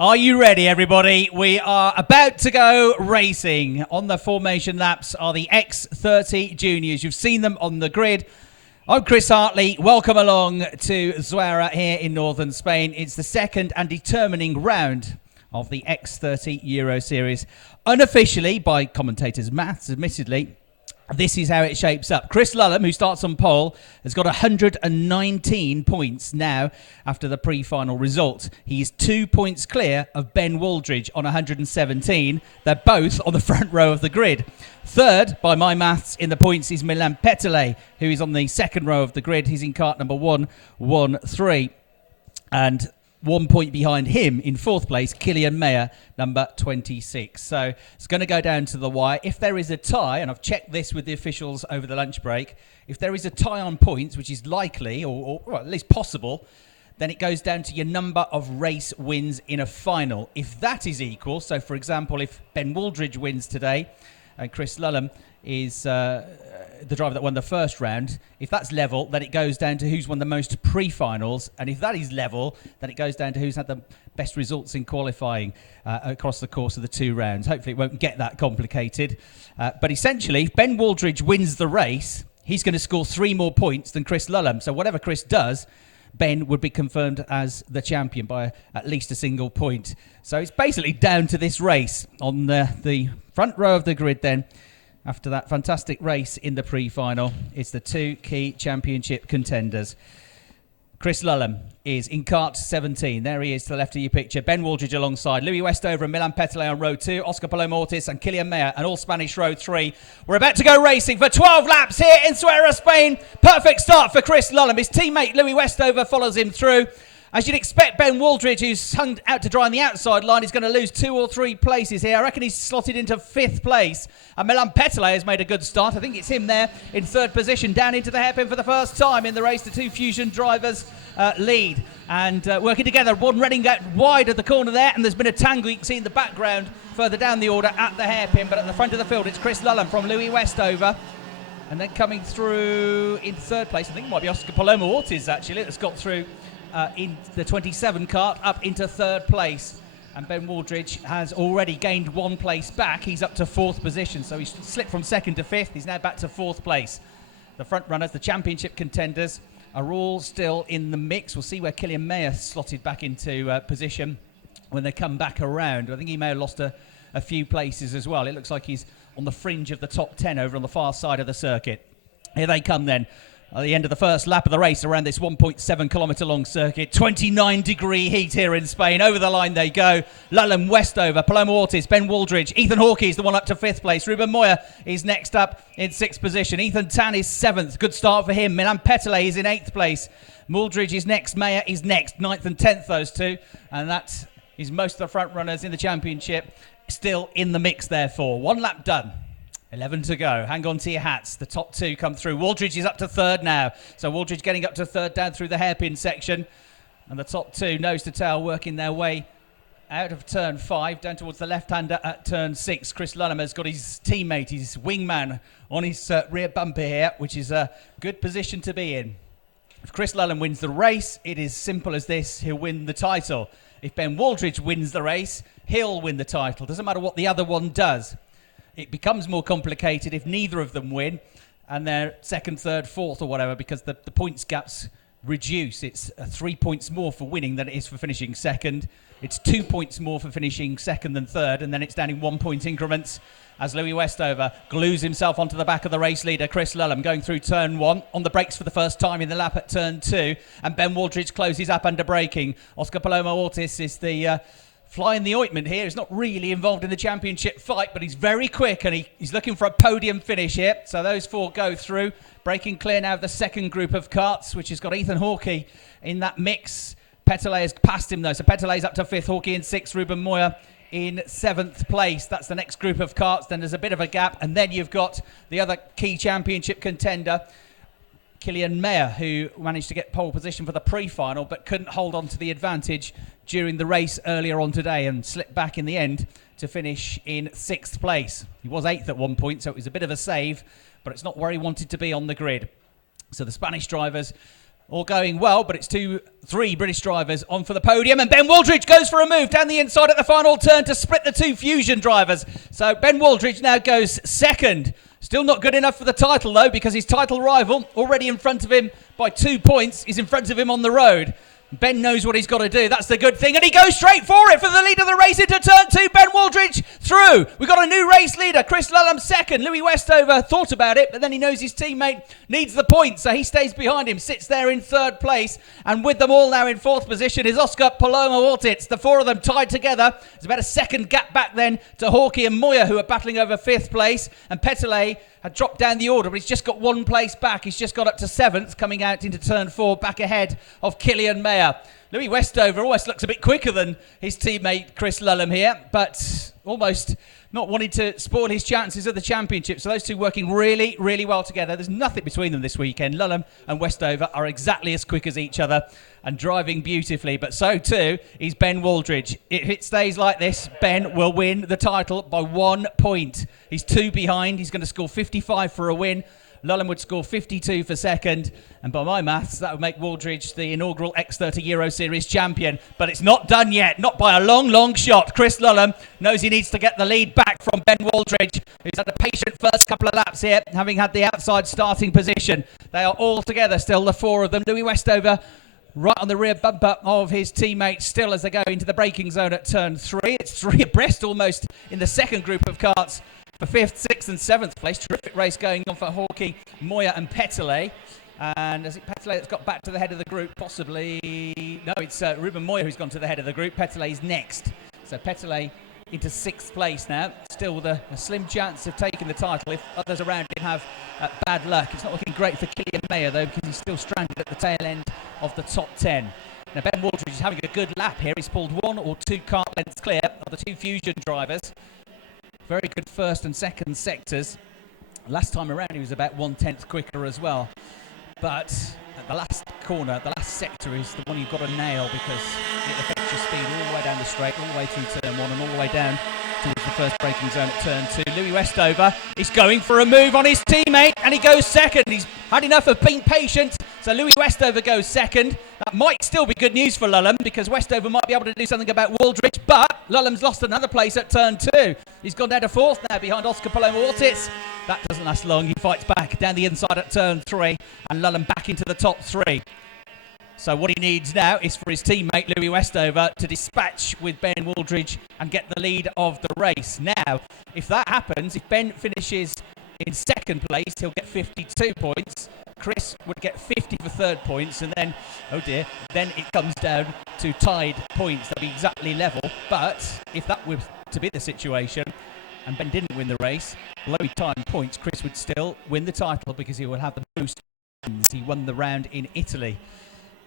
Are you ready, everybody? We are about to go racing. On the formation laps are the X30 juniors. You've seen them on the grid. I'm Chris Hartley. Welcome along to Zuera here in northern Spain. It's the second and determining round of the X30 Euro Series. Unofficially, by commentators' maths, admittedly, this is how it shapes up. Chris Lullum, who starts on pole, has got 119 points now after the pre-final result. He's 2 points clear of Ben Wooldridge on 117. They're both on the front row of the grid. Third, by my maths, in the points is Milan Petele, who is on the second row of the grid. He's in cart number 113. And 1 point behind him in fourth place, Kylian Mayer, number 26. So it's going to go down to the wire. If there is a tie, and I've checked this with the officials over the lunch break, if there is a tie on points, which is likely, or at least possible, then it goes down to your number of race wins in a final. If that is equal, so for example, if Ben Wooldridge wins today, and Chris Lullum is the driver that won the first round, if that's level, then it goes down to who's won the most pre-finals, and if that is level, then it goes down to who's had the best results in qualifying across the course of the two rounds. Hopefully it won't get that complicated, but essentially, if Ben Wooldridge wins the race, he's going to score 3 more points than Chris Lullum, so whatever Chris does, Ben would be confirmed as the champion by at least a single point. So it's basically down to this race on the front row of the grid then. After that fantastic race in the pre-final, it's the two key championship contenders. Chris Lullum is in cart 17. There he is to the left of your picture. Ben Wooldridge alongside. Louis Westover and Milan Petele on row 2. Oscar Paloma Ortiz and Kylian Mayer and all Spanish row 3. We're about to go racing for 12 laps here in Zuera, Spain. Perfect start for Chris Lullum. His teammate Louis Westover follows him through. As you'd expect, Ben Wooldridge, who's hung out to dry on the outside line, is going to lose 2 or 3 places here. I reckon he's slotted into 5th place. And Milan Petele has made a good start. I think it's him there in 3rd position, down into the hairpin for the first time in the race. The two Fusion drivers lead. And working together, one running out wide of the corner there. And there's been a tangle you can see in the background further down the order at the hairpin. But at the front of the field, it's Chris Lullum from Louis Westover. And then coming through in 3rd place, I think it might be Oscar Paloma Ortiz, actually, that's got through in the 27 cart up into 3rd place. And Ben Wooldridge has already gained 1 place back. He's up to 4th position, so he's slipped from 2nd to 5th. He's now back to 4th place. The front runners, the championship contenders, are all still in the mix. We'll see where Kylian Mayer slotted back into position when they come back around. I think he may have lost a few places as well. It looks like he's on the fringe of the top 10 over on the far side of the circuit. Here they come then. At the end of the first lap of the race around this 1.7 kilometre long circuit. 29 degree heat here in Spain. Over the line they go. Lullum, Westover, Paloma Ortiz, Ben Wooldridge. Ethan Hawkey is the one up to 5th place. Ruben Moya is next up in 6th position. Ethan Tan is 7th. Good start for him. Milan Petele is in 8th place. Wooldridge is next. Mayer is next. 9th and 10th, those two. And that is most of the front runners in the championship still in the mix therefore. 1 lap done. 11 to go. Hang on to your hats. The top 2 come through. Wooldridge is up to 3rd now. So Wooldridge getting up to 3rd down through the hairpin section. And the top 2, nose to tail, working their way out of turn 5, down towards the left-hander at turn 6. Chris Lullum has got his teammate, his wingman, on his rear bumper here, which is a good position to be in. If Chris Lullum wins the race, it is simple as this. He'll win the title. If Ben Wooldridge wins the race, he'll win the title. Doesn't matter what the other one does. It becomes more complicated if neither of them win and they're 2nd, 3rd, 4th or whatever, because the points gaps reduce. It's 3 points more for winning than it is for finishing 2nd. It's 2 points more for finishing 2nd and 3rd, and then it's down in 1 point increments as Louis Westover glues himself onto the back of the race leader, Chris Lullum, going through turn 1, on the brakes for the first time in the lap at turn 2, and Ben Wooldridge closes up under braking. Oscar Paloma Ortiz is the fly in the ointment here. He's not really involved in the championship fight, but he's very quick and he's looking for a podium finish here. So those 4 go through. Breaking clear now of the second group of carts, which has got Ethan Hawkey in that mix. Petele has passed him though. So Petele's up to 5th, Hawkey in 6th, Ruben Moya in 7th place. That's the next group of carts. Then there's a bit of a gap. And then you've got the other key championship contender, Kylian Mayer, who managed to get pole position for the pre-final but couldn't hold on to the advantage during the race earlier on today and slipped back in the end to finish in 6th place. He was 8th at one point, so it was a bit of a save, but it's not where he wanted to be on the grid. So the Spanish drivers all going well, but it's 3 British drivers on for the podium, and Ben Wooldridge goes for a move down the inside at the final turn to split the 2 Fusion drivers. So Ben Wooldridge now goes second. Still not good enough for the title though, because his title rival, already in front of him by 2 points, is in front of him on the road. Ben knows what he's got to do. That's the good thing. And he goes straight for it for the lead of the race into turn 2. Ben Wooldridge through. We've got a new race leader. Chris Lulham second. Louis Westover thought about it, but then he knows his teammate needs the points, so he stays behind him, sits there in 3rd place. And with them all now in 4th position is Oscar Paloma Ortiz. The 4 of them tied together. There's about a second gap back then to Hawkey and Moya, who are battling over 5th place. And Petelet had dropped down the order, but he's just got 1 place back. He's just got up to 7th, coming out into turn 4, back ahead of Killian Mayer. Louis Westover almost looks a bit quicker than his teammate Chris Lulham here, but almost not wanting to spoil his chances of the championship. So those two working really, really well together. There's nothing between them this weekend. Lulham and Westover are exactly as quick as each other and driving beautifully, but so too is Ben Wooldridge. If it stays like this, Ben will win the title by 1 point. He's 2 behind. He's going to score 55 for a win. Lulham would score 52 for second, and by my maths, that would make Wooldridge the inaugural X30 Euro Series champion. But it's not done yet, not by a long, long shot. Chris Lulham knows he needs to get the lead back from Ben Wooldridge, who's had a patient first couple of laps here, having had the outside starting position. They are all together still, the 4 of them. Louis Westover right on the rear bumper of his teammates still as they go into the braking zone at turn 3. It's 3 abreast almost in the second group of karts for 5th, 6th and 7th place. Terrific race going on for Hawkey, Moya and Petelet. And is it Petelet that's got back to the head of the group? Possibly. No, it's Ruben Moya who's gone to the head of the group. Petelet's next. So Petelet into 6th place now. Still with a slim chance of taking the title if others around him have bad luck. It's not looking great for Killian Mayer though, because he's still stranded at the tail end of the top 10. Now Ben Wooldridge is having a good lap here. He's pulled 1 or 2 kart lengths clear of the 2 Fusion drivers. Very good 1st and 2nd sectors. Last time around he was about 1/10 quicker as well. But at the last corner, the last sector is the one you've got to nail, because it affects your speed all the way down the straight, all the way through turn 1 and all the way down towards the first braking zone at turn 2. Louis Westover is going for a move on his teammate and he goes second. He's had enough of being patient, so Louis Westover goes second. That might still be good news for Lulham, because Westover might be able to do something about Wooldridge, but Lulham's lost another place at turn 2. He's gone down to 4th now behind Oscar Paloma Ortiz. That doesn't last long. He fights back down the inside at turn 3 and Lulham back into the top 3. So what he needs now is for his teammate Louis Westover to dispatch with Ben Wooldridge and get the lead of the race. Now, if that happens, if Ben finishes in 2nd place, he'll get 52 points. Chris would get 50 for 3rd points, and then, oh dear, then it comes down to tied points. They'll be exactly level. But if that were to be the situation, and Ben didn't win the race, although he tied points, Chris would still win the title because he will have the most wins. He won the round in Italy.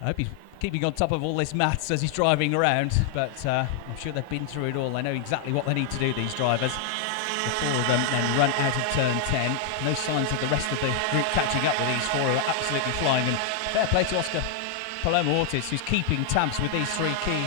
I hope he's keeping on top of all this maths as he's driving around, but I'm sure they've been through it all. They know exactly what they need to do, these drivers. The 4 of them then run out of turn 10. No signs of the rest of the group catching up with these 4 who are absolutely flying. And fair play to Oscar Paloma Ortiz, who's keeping tabs with these 3 key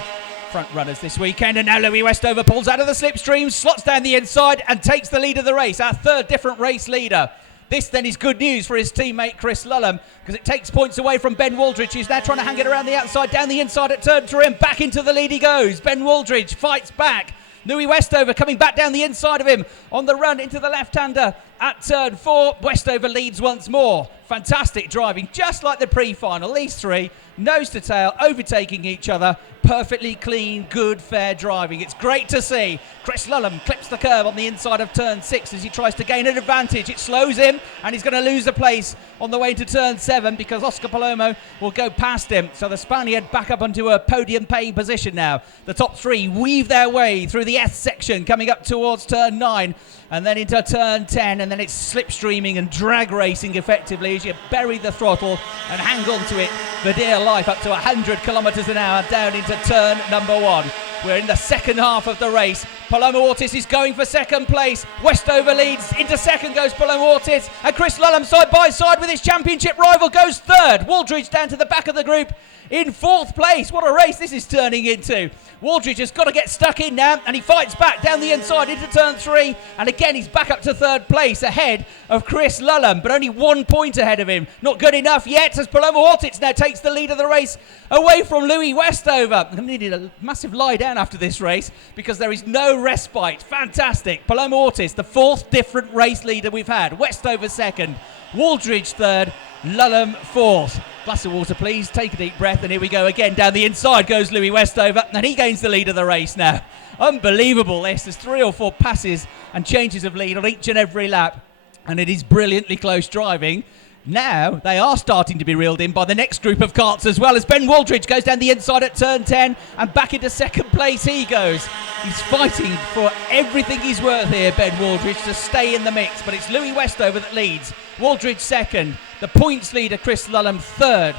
front runners this weekend. And now Louis Westover pulls out of the slipstream, slots down the inside and takes the lead of the race. Our 3rd different race leader. This then is good news for his teammate Chris Lulham, because it takes points away from Ben Wooldridge, who's now trying to hang it around the outside, down the inside at turn 3 and back into the lead he goes. Ben Wooldridge fights back. Louis Westover coming back down the inside of him on the run into the left-hander at turn 4. Westover leads once more. Fantastic driving, just like the pre-final. These 3, nose to tail, overtaking each other. Perfectly clean, good, fair driving. It's great to see. Chris Lulham clips the curve on the inside of turn 6 as he tries to gain an advantage. It slows him, and he's going to lose a place on the way to turn 7 because Oscar Paloma will go past him. So the Spaniard back up onto a podium-paying position now. The top 3 weave their way through the S section, coming up towards turn 9 and then into turn 10, and then it's slipstreaming and drag racing effectively as you bury the throttle and hang on to it for dear life up to 100 kilometres an hour down into turn number 1. We're in the second half of the race. Paloma Ortiz is going for second place. Westover leads. Into second goes Paloma Ortiz. And Chris Lullum side by side with his championship rival goes third. Waldridge down to the back of the group in fourth place. What a race this is turning into. Waldridge has got to get stuck in now, and he fights back down the inside into turn 3, and again he's back up to third place ahead of Chris Lullum, but only 1 point ahead of him. Not good enough yet, as Paloma Ortiz now takes the lead of the race away from Louis Westover. I needed a massive lie down after this race because there is no respite. Fantastic. Paloma Ortiz, the fourth different race leader we've had. Westover second, Waldridge third, Lullum fourth. Glass of water, please. Take a deep breath. And here we go again. Down the inside goes Louis Westover. And he gains the lead of the race now. Unbelievable this. There's 3 or 4 passes and changes of lead on each and every lap. And it is brilliantly close driving. Now they are starting to be reeled in by the next group of karts as well, as Ben Waldridge goes down the inside at turn 10 and back into second place he goes. He's fighting for everything he's worth here, Ben Waldridge, to stay in the mix, but it's Louis Westover that leads. Waldridge second, the points leader Chris Lullum third.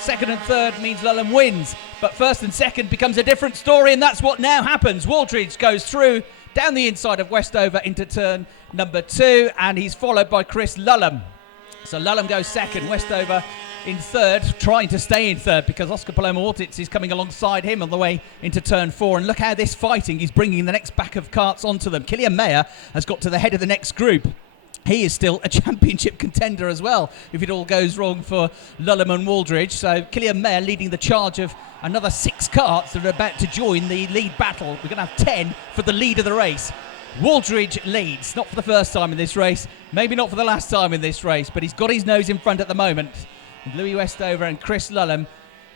Second and third means Lullum wins, but first and second becomes a different story, and that's what now happens. Waldridge goes through down the inside of Westover into turn number 2, and he's followed by Chris Lullum. So Lullum goes second, Westover in third, trying to stay in third because Oscar Paloma Ortiz is coming alongside him on the way into turn 4. And look how this fighting is bringing the next back of karts onto them. Killian Mayer has got to the head of the next group. He is still a championship contender as well if it all goes wrong for Lullum and Waldridge. So Killian Mayer leading the charge of another 6 karts that are about to join the lead battle. We're going to have 10 for the lead of the race. Waldridge leads, not for the first time in this race, maybe not for the last time in this race, but he's got his nose in front at the moment. Louis Westover and Chris Lullum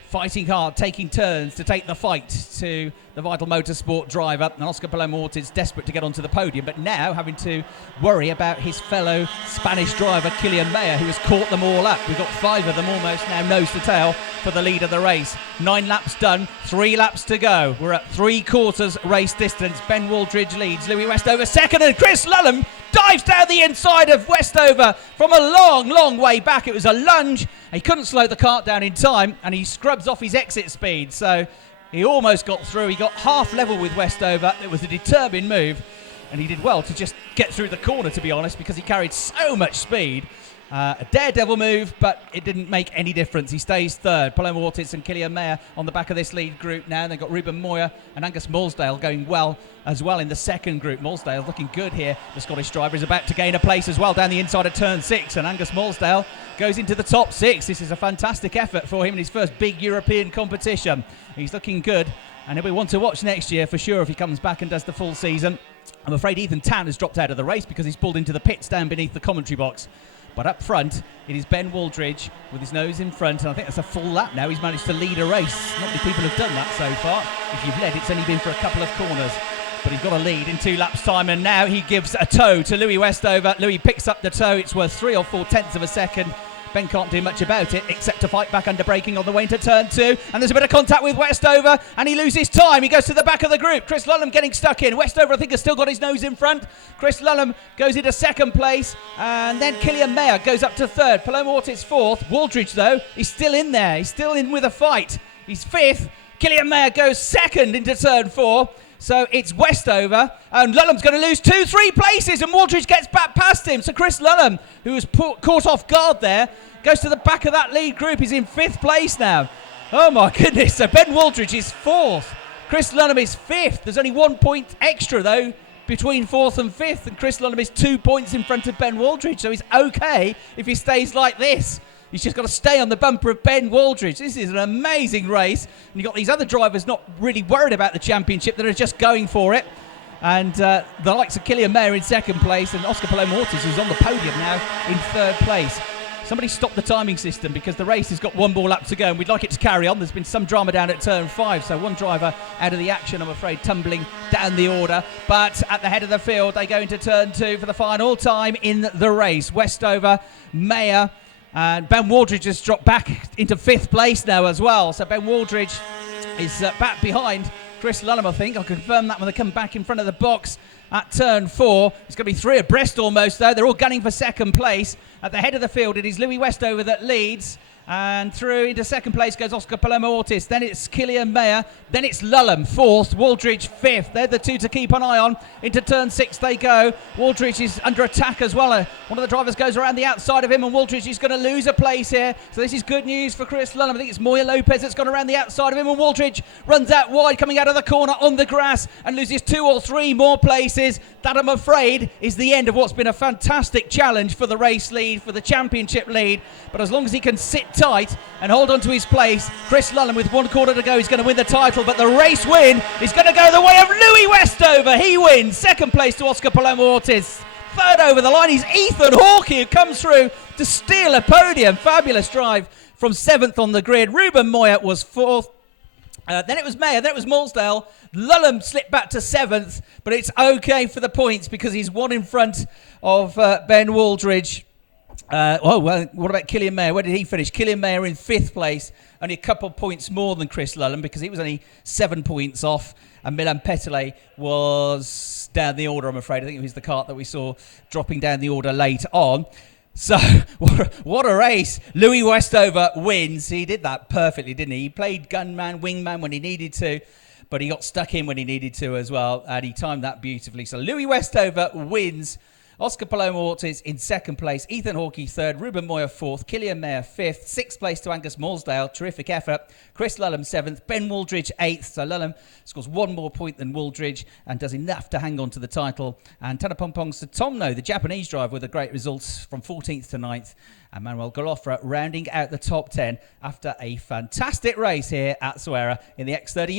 fighting hard, taking turns to take the fight to the Vital Motorsport driver. And Oscar Paloma Ortiz desperate to get onto the podium, but now having to worry about his fellow Spanish driver, Killian Mayer, who has caught them all up. We've got 5 of them almost now nose to tail for the lead of the race. 9 laps done, 3 laps to go. We're at 3/4 race distance. Ben Waldridge leads, Louis Westover second, and Chris Lullum dives down the inside of Westover from a long, long way back. It was a lunge. He couldn't slow the kart down in time, and he scrubs off his exit speed. So he almost got through. He got half level with Westover. It was a determined move, and he did well to just get through the corner, to be honest, because he carried so much speed. A daredevil move, but it didn't make any difference. He stays third. Paloma Ortiz and Killian Mayer on the back of this lead group now. They've got Ruben Moyer and Angus Mulsdale going well as well in the second group. Mulsdale looking good here. The Scottish driver is about to gain a place as well down the inside of turn 6, and Angus Mulsdale goes into the top 6. This is a fantastic effort for him in his first big European competition. He's looking good, and he'll be one to watch next year for sure if he comes back and does the full season. I'm afraid Ethan Tan has dropped out of the race because he's pulled into the pits down beneath the commentary box. But up front, it is Ben Waldridge with his nose in front, and I think that's a full lap now. He's managed to lead a race. Not many people have done that so far. If you've led, it's only been for a couple of corners. But he's got a lead in 2 laps' time, and now he gives a tow to Louis Westover. Louis picks up the tow. It's worth 3 or 4 tenths of a second. Ben can't do much about it except to fight back under braking on the way into turn 2. And there's a bit of contact with Westover, and he loses time. He goes to the back of the group. Chris Lullum getting stuck in. Westover, I think, has still got his nose in front. Chris Lullum goes into second place, and then Killian Mayer goes up to third. Paloma Ortiz fourth. Waldridge, though, he's still in there. He's still in with a fight. He's fifth. Killian Mayer goes second into turn 4. So it's Westover, and Lullum's going to lose 2-3 places, and Waldridge gets back past him. So Chris Lullum, who was caught off guard there, goes to the back of that lead group. He's in 5th place now. Oh my goodness. So Ben Waldridge is 4th. Chris Lullum is 5th. There's only 1 point extra, though, between 4th and 5th, and Chris Lullum is 2 points in front of Ben Waldridge. So he's okay if he stays like this. He's just got to stay on the bumper of Ben Waldridge. This is an amazing race. And you've got these other drivers not really worried about the championship, that are just going for it. And the likes of Killian Mayer in second place, and Oscar Paloma Ortiz, who's on the podium now, in 3rd place. Somebody stop the timing system because the race has got 1 more lap to go, and we'd like it to carry on. There's been some drama down at turn 5, so 1 driver out of the action, I'm afraid, tumbling down the order. But at the head of the field, they go into turn 2 for the final time in the race. Westover, Mayer, and Ben Waldridge has dropped back into 5th place now as well. So Ben Waldridge is back behind Chris Lullum, I think. I'll confirm that when they come back in front of the box. at turn 4. It's going to be 3 abreast almost, though. They're all gunning for second place. At the head of the field, it is Louis Westover that leads. And through into second place goes Oscar Palomo Ortiz. Then it's Killian Mayer. Then it's Lulham, 4th. Waldridge, 5th. They're the 2 to keep an eye on. Into turn 6 they go. Waldridge is under attack as well. One of the drivers goes around the outside of him, and Waldridge is going to lose a place here. So this is good news for Chris Lulham. I think it's Moya Lopez that's gone around the outside of him, and Waldridge runs out wide, coming out of the corner on the grass, and loses 2 or 3 more places. That, I'm afraid, is the end of what's been a fantastic challenge for the race lead, for the championship lead. But as long as he can sit tight and hold on to his place, Chris Lulham, with 1 quarter to go, is going to win the title. But the race win is going to go the way of Louis Westover. He wins. Second place to Oscar Palomo Ortiz. Third over the line is Ethan Hawkey, who comes through to steal a podium. Fabulous drive from 7th on the grid. Ruben Moya was 4th. Then it was Mayer, then it was Morsdale. Lulham slipped back to 7th, but it's okay for the points because he's 1 in front of Ben Waldridge. What about Killian Mayer? Where did he finish? Killian Mayer in 5th place, only a couple points more than Chris Lulham because he was only 7 points off. And Milan Petele was down the order, I'm afraid. I think it was the kart that we saw dropping down the order late on. So, what a race. Louis Westover wins. He did that perfectly, didn't he? He played gunman, wingman when he needed to, but he got stuck in when he needed to as well, and he timed that beautifully. So, Louis Westover wins. Oscar Palomo Ortiz in 2nd place, Ethan Hawkey 3rd, Ruben Moya 4th, Killian Mayer 5th, 6th place to Angus Morsdale, terrific effort, Chris Lulham 7th, Ben Waldridge 8th, so Lulham scores 1 more point than Waldridge and does enough to hang on to the title, and Tanapompong Sutomno, the Japanese driver, with a great results from 14th to 9th, and Manuel Golofra rounding out the top 10 after a fantastic race here at Zuera in the X30.